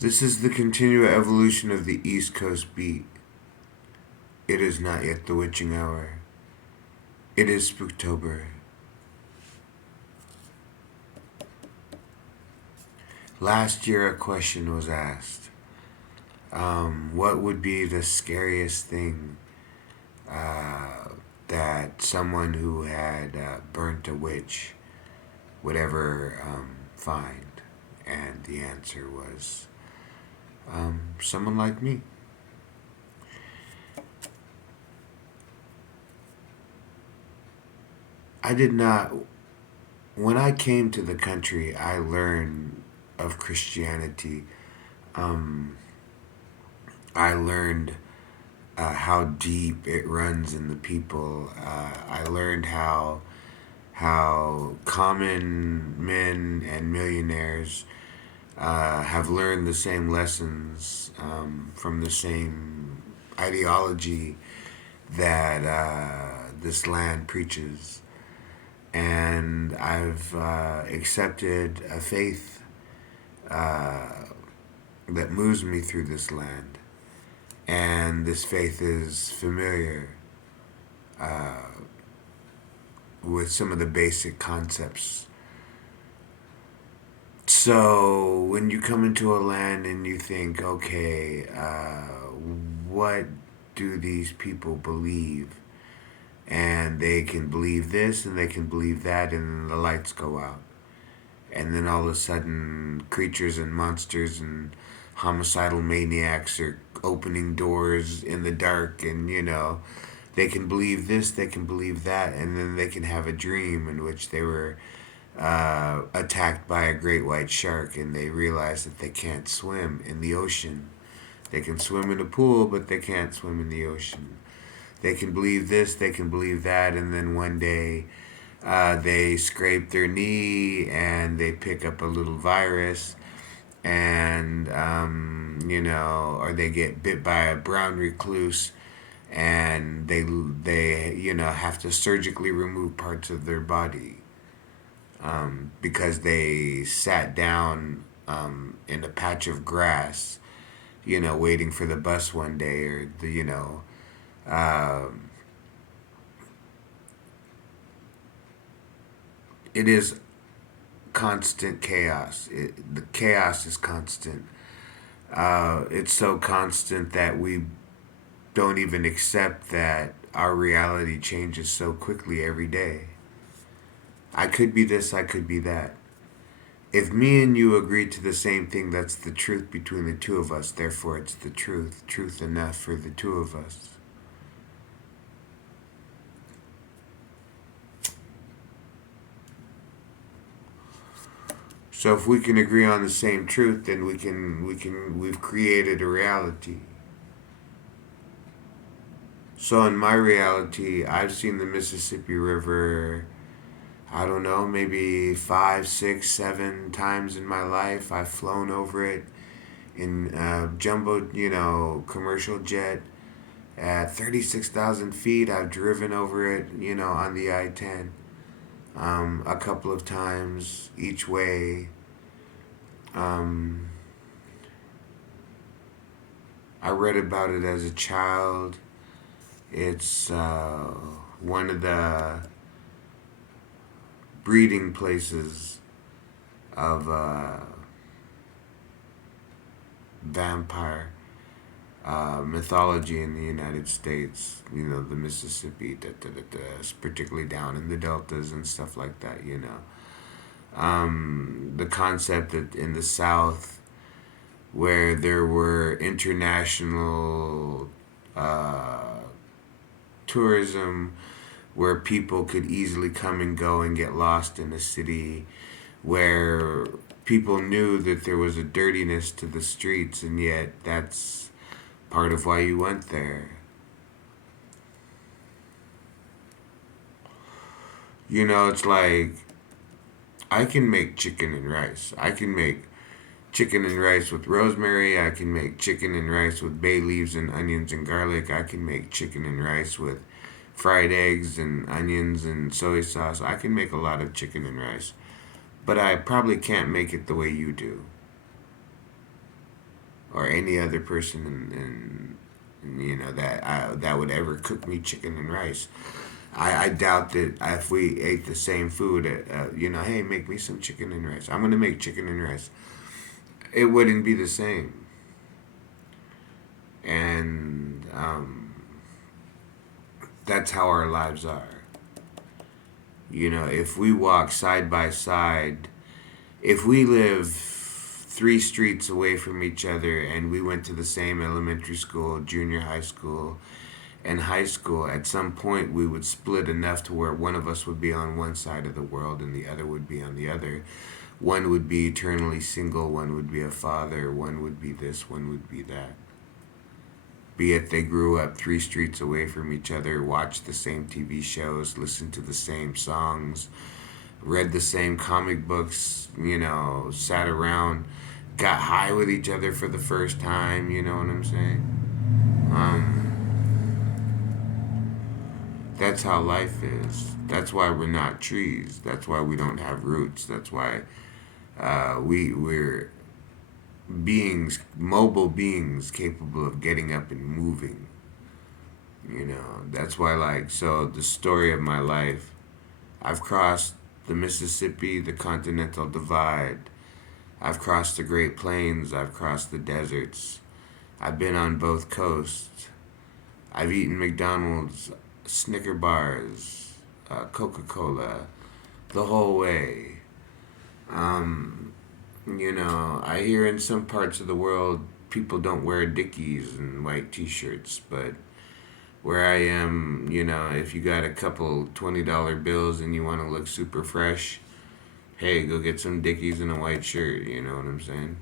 This is the continual evolution of the East Coast beat. It is not yet the witching hour. It is Spooktober. Last year, a question was asked. What would be the scariest thing that someone who had burnt a witch would ever find? And the answer was someone like me. I did not. When I came to the country, I learned of Christianity. Um, I learned how deep it runs in the people. I learned how common men and millionaires have learned the same lessons from the same ideology that this land preaches. And I've accepted a faith that moves me through this land. And this faith is familiar with some of the basic concepts. So when you come into a land and you think, okay, what do these people believe? And they can believe this and they can believe that, and then the lights go out. And then all of a sudden, creatures and monsters and homicidal maniacs are opening doors in the dark, and they can believe this, they can believe that, and then they can have a dream in which they were attacked by a great white shark, and they realize that they can't swim in the ocean. They can swim in a pool, but they can't swim in the ocean. They can believe this, they can believe that, and then one day they scrape their knee and they pick up a little virus, and or they get bit by a brown recluse, and they have to surgically remove parts of their body because they sat down in a patch of grass, waiting for the bus one day, or um, it is constant chaos. The chaos is constant. It's so constant that we don't even accept that our reality changes so quickly every day. I could be this, I could be that. If me and you agree to the same thing, that's the truth between the two of us. Therefore, it's the truth. Truth enough for the two of us. So if we can agree on the same truth, then we've created a reality. So in my reality, I've seen the Mississippi River, I don't know, maybe five, six, 7 times in my life. I've flown over it in jumbo, commercial jet at 36,000 feet. I've driven over it, on the I-10 a couple of times each way. Um, I read about it as a child. It's one of the breeding places of vampire mythology in the United States. The Mississippi, particularly down in the deltas and stuff like that. The concept that in the South, where there were international tourism, where people could easily come and go and get lost in a city, where people knew that there was a dirtiness to the streets, and yet that's part of why you went there. It's like I can make chicken and rice. I can make chicken and rice with rosemary. I can make chicken and rice with bay leaves and onions and garlic. I can make chicken and rice with fried eggs and onions and soy sauce. I can make a lot of chicken and rice. But I probably can't make it the way you do. or any other person that would ever cook me chicken and rice. I doubt that if we ate the same food, hey, make me some chicken and rice. I'm gonna make chicken and rice. It wouldn't be the same, and that's how our lives are. If we walk side by side, if we live 3 streets away from each other and we went to the same elementary school, junior high school, and high school, at some point we would split enough to where one of us would be on one side of the world and the other would be on the other. One would be eternally single, one would be a father, one would be this, one would be that. Be it they grew up 3 streets away from each other, watched the same TV shows, listened to the same songs, read the same comic books, sat around, got high with each other for the first time, you know what I'm saying? That's how life is. That's why we're not trees. That's why we don't have roots. That's why we're mobile beings capable of getting up and moving. That's why, so the story of my life, I've crossed the Mississippi, the Continental Divide. I've crossed the Great Plains. I've crossed the deserts. I've been on both coasts. I've eaten McDonald's, Snicker bars, Coca Cola, the whole way. I hear in some parts of the world people don't wear Dickies and white T-shirts, but where I am, if you got a couple $20 bills and you want to look super fresh, hey, go get some Dickies and a white shirt. You know what I'm saying?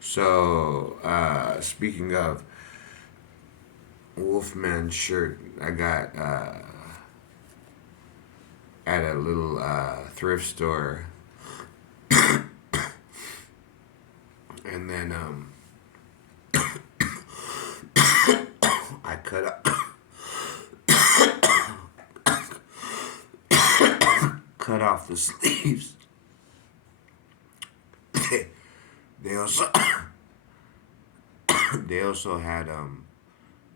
So, speaking of Wolfman shirt, I got at a little thrift store, and then I cut off the sleeves. they also they also had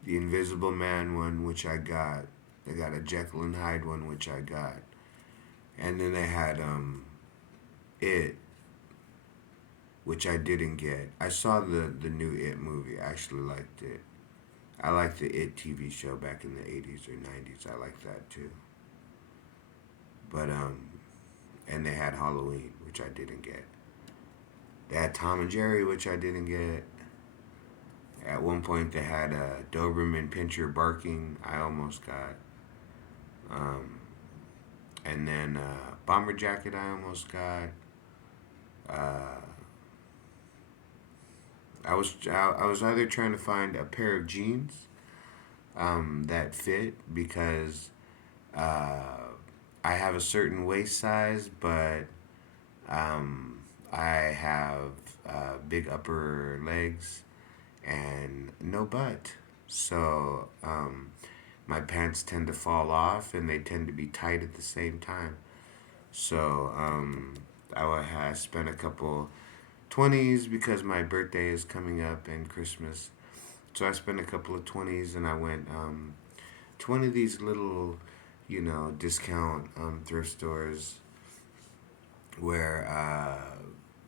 the Invisible Man one, which I got. They got a Jekyll and Hyde one, which I got, and then they had It, which I didn't get. I saw the new It movie. I actually liked it. I liked the It TV show back in the 80s or 90s. I liked that too. But and they had Halloween, which I didn't get. They had Tom and Jerry, which I didn't get. At one point, they had Doberman Pinscher barking. I almost got. Um, and then Bomber Jacket, I almost got. Uh, I was either trying to find a pair of jeans that fit because uh, I have a certain waist size, but I have big upper legs and no butt. So my pants tend to fall off and they tend to be tight at the same time. So I would have spent a couple 20s because my birthday is coming up and Christmas. So I spent a couple of 20s and I went to one of these little, discount thrift stores where,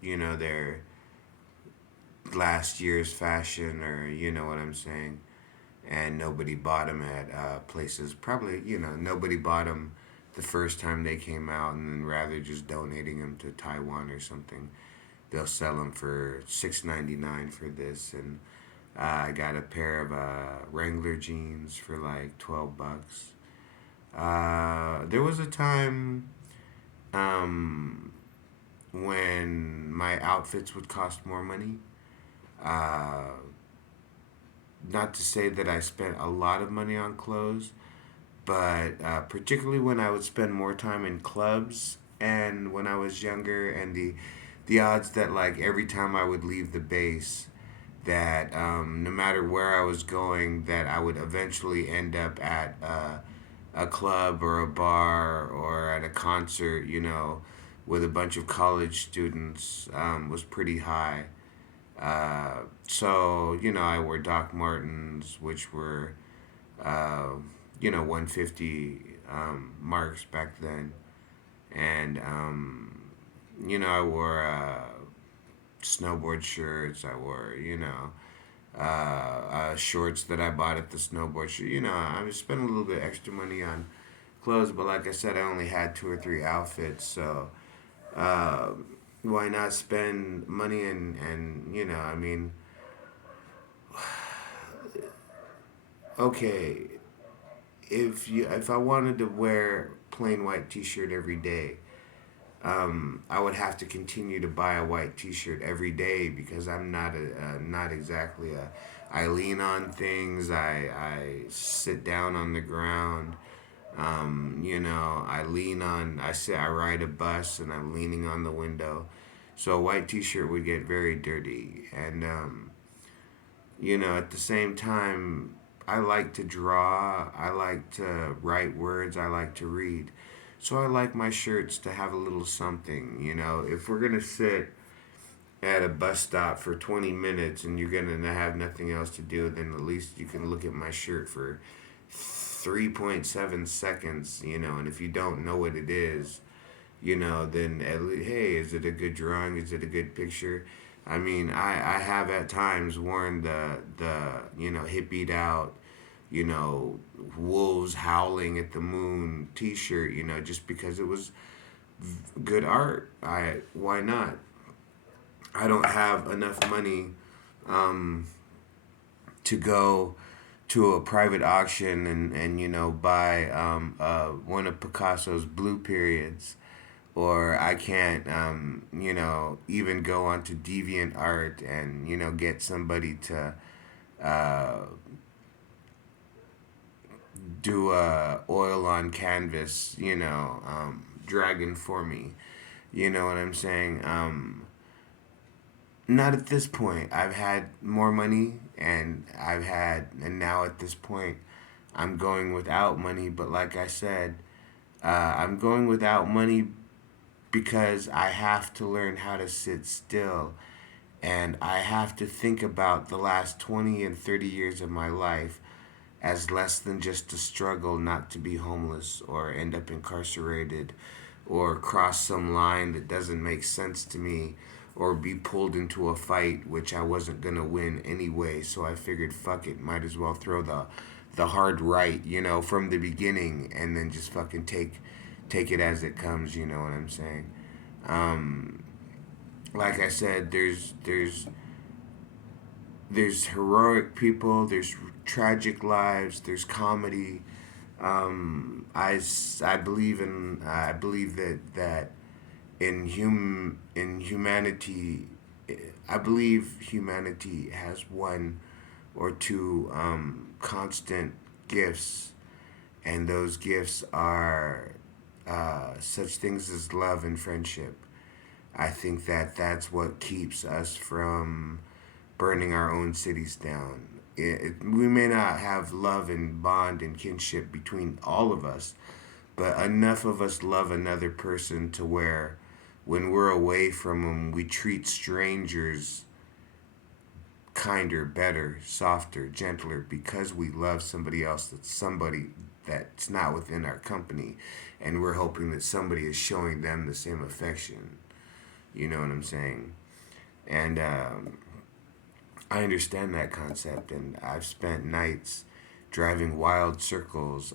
they're last year's fashion or you know what I'm saying. And nobody bought them at places. Probably, nobody bought them the first time they came out, and then rather just donating them to Taiwan or something, they'll sell them for $6.99 for this. And I got a pair of Wrangler jeans for like $12. There was a time um, when my outfits would cost more money. Uh, Not to say that I spent a lot of money on clothes, but particularly when I would spend more time in clubs and when I was younger, and the odds that like every time I would leave the base, that no matter where I was going, that I would eventually end up at a club or a bar or at a concert, with a bunch of college students was pretty high. So, I wore Doc Martens, which were, uh, 150 marks back then. And, I wore snowboard shirts. I wore, shorts that I bought at the snowboard show. I was spending a little bit extra money on clothes, but like I said, I only had two or three outfits, so uh, why not spend money and I mean, okay, if I wanted to wear plain white T-shirt every day, I would have to continue to buy a white T-shirt every day because I'm not exactly a. I lean on things. I sit down on the ground. I lean on. I sit. I ride a bus and I'm leaning on the window. So a white T-shirt would get very dirty, and at the same time, I like to draw. I like to write words. I like to read. So I like my shirts to have a little something. If we're gonna sit at a bus stop for 20 minutes and you're gonna have nothing else to do, then at least you can look at my shirt for 3.7 seconds. And if you don't know what it is, then at least, hey, is it a good drawing? Is it a good picture? I mean, I have at times worn the hippied out, you know, wolves howling at the moon T-shirt, just because it was good art. Why not? I don't have enough money um, to go to a private auction and buy one of Picasso's blue periods, or I can't even go onto Deviant Art and get somebody to uh, do a oil on canvas dragon for me. You know what I'm saying? Not at this point. I've had more money, and now at this point, I'm going without money. But like I said, I'm going without money because I have to learn how to sit still, and I have to think about the last 20 and 30 years of my life as less than just a struggle not to be homeless or end up incarcerated or cross some line that doesn't make sense to me or be pulled into a fight which I wasn't gonna win anyway. So I figured, fuck it, might as well throw the hard right, from the beginning, and then just fucking take it as it comes. You know what I'm saying? Um, like I said, there's heroic people, there's tragic lives, there's comedy. I believe that in humanity, I believe humanity has one or two constant gifts, and those gifts are such things as love and friendship. I think that that's what keeps us from burning our own cities down. We may not have love and bond and kinship between all of us, but enough of us love another person to where when we're away from them, we treat strangers kinder, better, softer, gentler because we love somebody that's not within our company, and we're hoping that somebody is showing them the same affection. You know what I'm saying? And I understand that concept, and I've spent nights driving wild circles,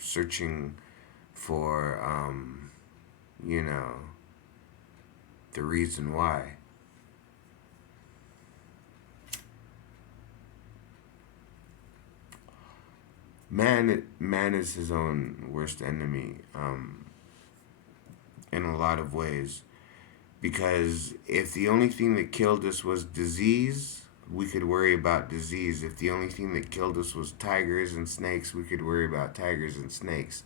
searching for, you know, the reason why. Man is his own worst enemy, in a lot of ways. Because if the only thing that killed us was disease, we could worry about disease. If the only thing that killed us was tigers and snakes, we could worry about tigers and snakes.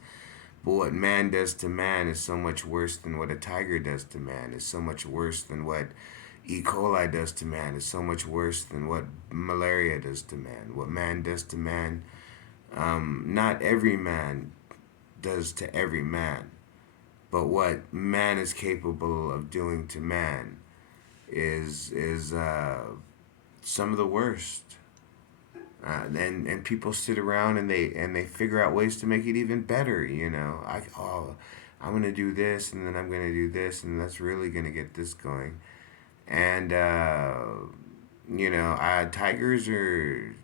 But what man does to man is so much worse than what a tiger does to man, is so much worse than what E. coli does to man, is so much worse than what malaria does to man. What man does to man, not every man does to every man. But what man is capable of doing to man is some of the worst. And people sit around and they figure out ways to make it even better. I'm gonna do this and then I'm gonna do this and that's really gonna get this going. And tigers are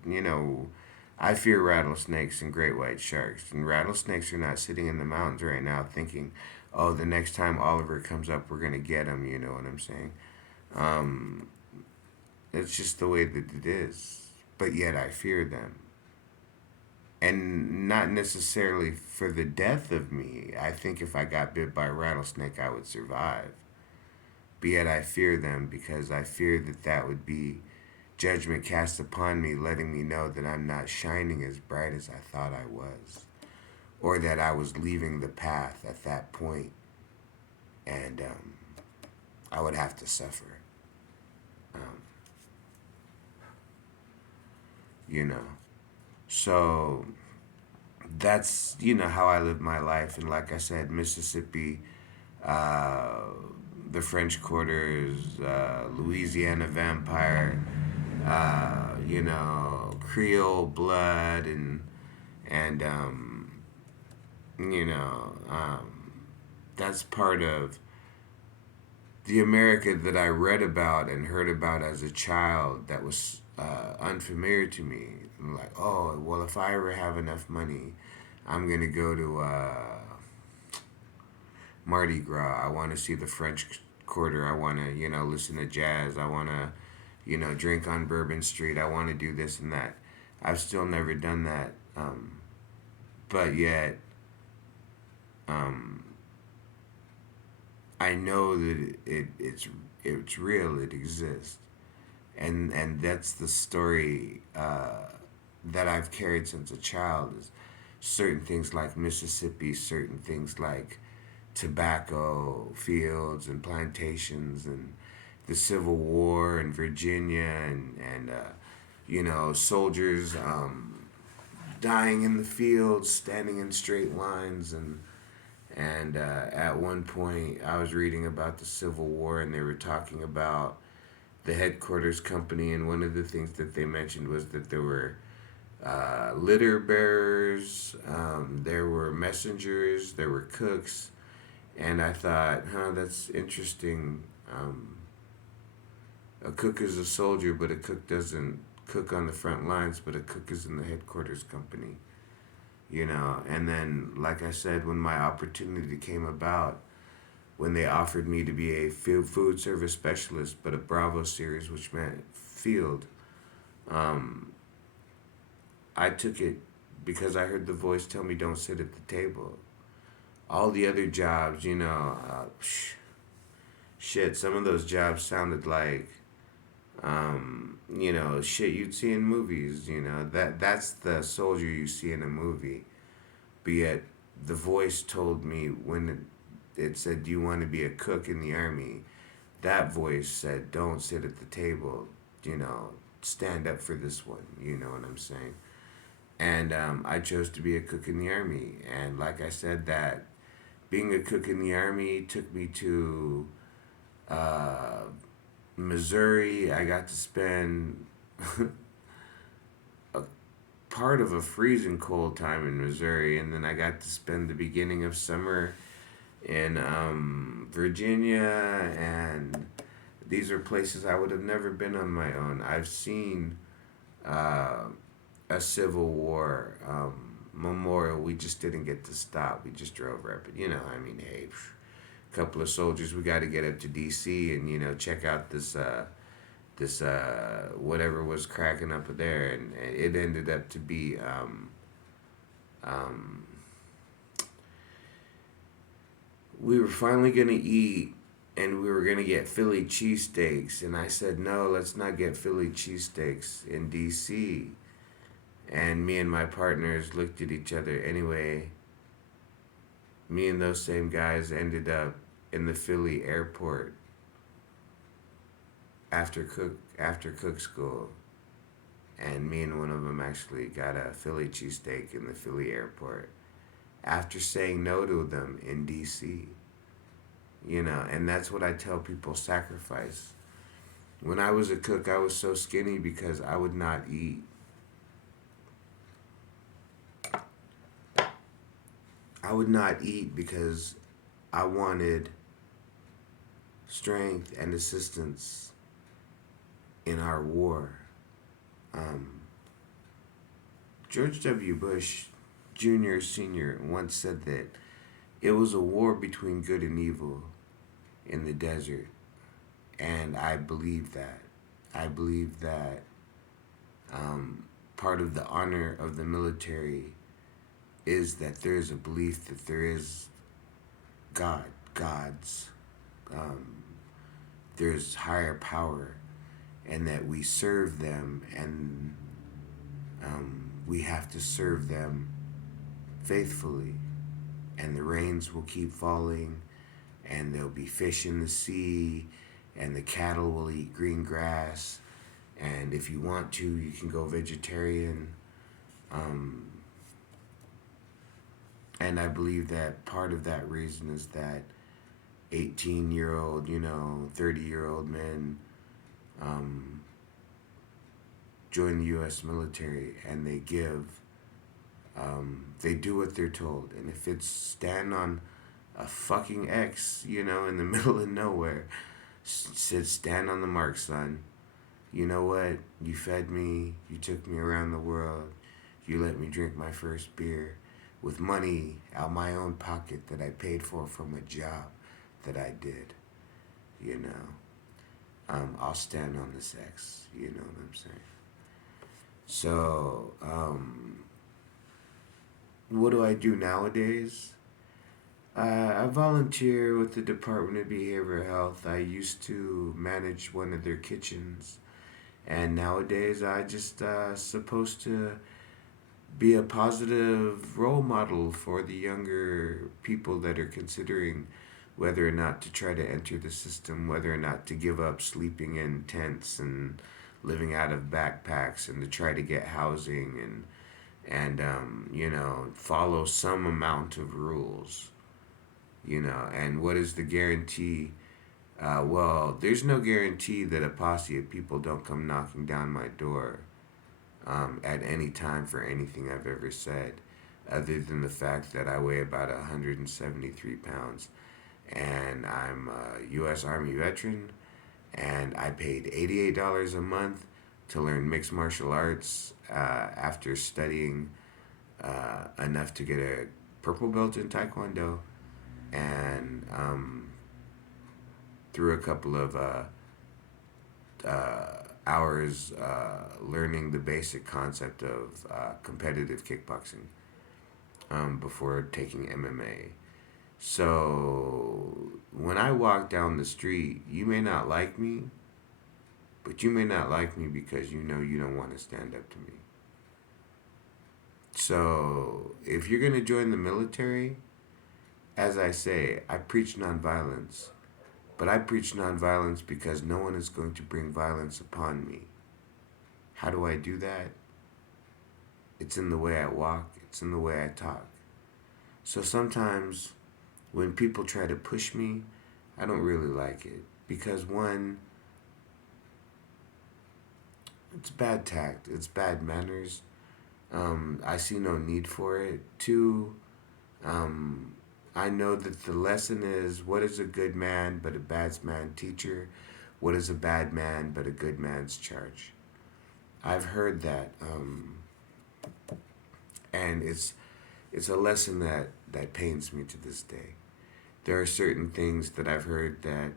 I fear rattlesnakes and great white sharks. And rattlesnakes are not sitting in the mountains right now thinking, oh, the next time Oliver comes up, we're gonna get him. You know what I'm saying? Um, it's just the way that it is. But yet I fear them. And not necessarily for the death of me. I think if I got bit by a rattlesnake, I would survive. But yet I fear them because I fear that that would be judgment cast upon me, letting me know that I'm not shining as bright as I thought I was, or that I was leaving the path at that point, and I would have to suffer. Um, you know, so that's how I live my life, and like I said, Mississippi, uh, the French Quarters, Louisiana Vampire, Creole blood, and you know, um, that's part of the America that I read about and heard about as a child that was unfamiliar to me. I'm like, oh, well, if I ever have enough money, I'm gonna go to Mardi Gras. I want to see the French Quarter. I want to, listen to jazz. I want to, drink on Bourbon Street. I want to do this and that. I've still never done that. But yet, um, I know that it's real. It exists, and that's the story that I've carried since a child. Is certain things like Mississippi, certain things like tobacco fields and plantations, and the Civil War in Virginia, and soldiers dying in the fields, standing in straight lines, and at one point, I was reading about the Civil War, and they were talking about the headquarters company, and one of the things that they mentioned was that there were litter bearers, there were messengers, there were cooks, and I thought, that's interesting. A cook is a soldier, but a cook doesn't cook on the front lines, but a cook is in the headquarters company. And then, like I said, when my opportunity came about, when they offered me to be a food service specialist, but a Bravo series, which meant field, um, I took it because I heard the voice tell me don't sit at the table. All the other jobs, shit, some of those jobs sounded like, shit you'd see in movies. That's the soldier you see in a movie. But yet, the voice told me when it said, "Do you want to be a cook in the army?" That voice said, "Don't sit at the table. You know, stand up for this one." You know what I'm saying? And I chose to be a cook in the army. And like I said, that being a cook in the army took me to uh, Missouri. I got to spend a part of a freezing cold time in Missouri, and then I got to spend the beginning of summer in Virginia, and these are places I would have never been on my own. I've seen uh, a Civil War memorial. We just didn't get to stop. We just drove right, but I mean, hey, a couple of soldiers. We got to get up to D.C. and check out this whatever was cracking up there, and it ended up to be um, we were finally gonna eat, and we were gonna get Philly cheesesteaks, and I said no, let's not get Philly cheesesteaks in D.C. And me and my partners looked at each other. Anyway, me and those same guys ended up in the Philly airport after cook school, and me and one of them actually got a Philly cheesesteak in the Philly airport after saying no to them in D.C. And that's what I tell people: sacrifice. When I was a cook, I was so skinny because I would not eat. I would not eat because I wanted strength and assistance in our war. Um, George W. Bush Jr., Sr. once said that it was a war between good and evil in the desert. And I believe that. I believe that um, part of the honor of the military is that there is a belief that there is God, gods, um, there's higher power, and that we serve them, and we have to serve them faithfully. And the rains will keep falling, and there'll be fish in the sea, and the cattle will eat green grass. And if you want to, you can go vegetarian. Um, and I believe that part of that reason is that 18-year-old, 30-year-old men um, join the U.S. military, and they do what they're told. And if it's stand on a fucking X, in the middle of nowhere, said stand on the mark, son. You know what? You fed me, you took me around the world, you let me drink my first beer with money out my own pocket that I paid for from a job that I did, you know. I'll stand on this X, you know what I'm saying? So, what do I do nowadays? I volunteer with the Department of Behavioral Health. I used to manage one of their kitchens, and nowadays I just supposed to be a positive role model for the younger people that are considering whether or not to try to enter the system, whether or not to give up sleeping in tents and living out of backpacks, and to try to get housing, and follow some amount of rules. And what is the guarantee? Well, there's no guarantee that a posse of people don't come knocking down my door at any time for anything I've ever said, other than the fact that I weigh about 173 pounds, and I'm a U.S. Army veteran, and I paid $88 a month to learn mixed martial arts after studying enough to get a purple belt in Taekwondo, and through a couple of hours learning the basic concept of competitive kickboxing before taking MMA. So when I walk down the street, you may not like me, but you may not like me because you know you don't want to stand up to me. So if you're going to join the military, as I say, I preach nonviolence. But I preach nonviolence because no one is going to bring violence upon me. How do I do that? It's in the way I walk, it's in the way I talk. So sometimes when people try to push me, I don't really like it. Because one, it's bad tact, it's bad manners. I see no need for it. Two, um, I know that the lesson is what is a good man but a bad man teacher? What is a bad man but a good man's charge? I've heard that, and it's a lesson that pains me to this day. There are certain things that I've heard that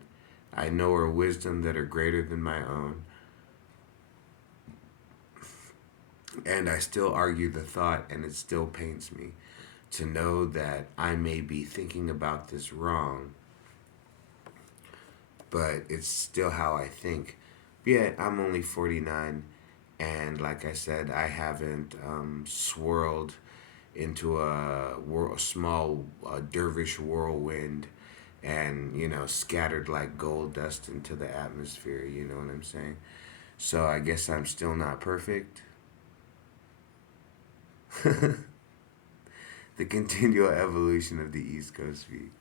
I know are wisdom that are greater than my own, and I still argue the thought, and it still pains me to know that I may be thinking about this wrong, but it's still how I think. Yet I'm only 49, and like I said, I haven't swirled into a small dervish whirlwind and, scattered like gold dust into the atmosphere, you know what I'm saying? So I guess I'm still not perfect. The continual evolution of the East Coast beat.